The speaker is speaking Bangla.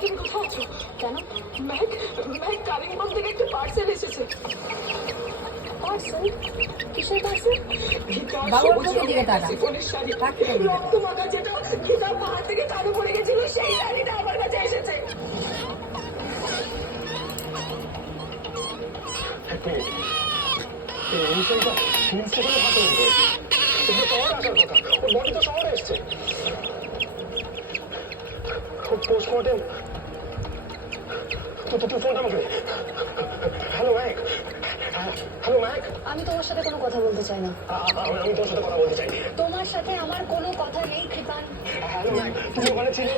তুমি কোথায় আছো? কেন? ম্যাক ম্যাক কারিমগঞ্জ থেকে একটা পার্সেল এসেছে। পার্সেল? কিসের পার্সেল? রক্ত মাখা যেটা গীতার পা থেকে কালো পড়ে গেছিল সেই শাড়িটা আমার কাছে এসেছে। শহরে এসছে পোস্টমর্টেম। ফোনটা আমাকে। Hello Mac. Hello Mac. আমি তোমার সাথে কোনো কথা বলতে চাই না। আমি তোর সাথে কথা বলতে চাই। তোমার সাথে আমার কোনো কথা নেই কৃপান। হ্যালো ম্যাক, তুমি ওখানে ছিলে।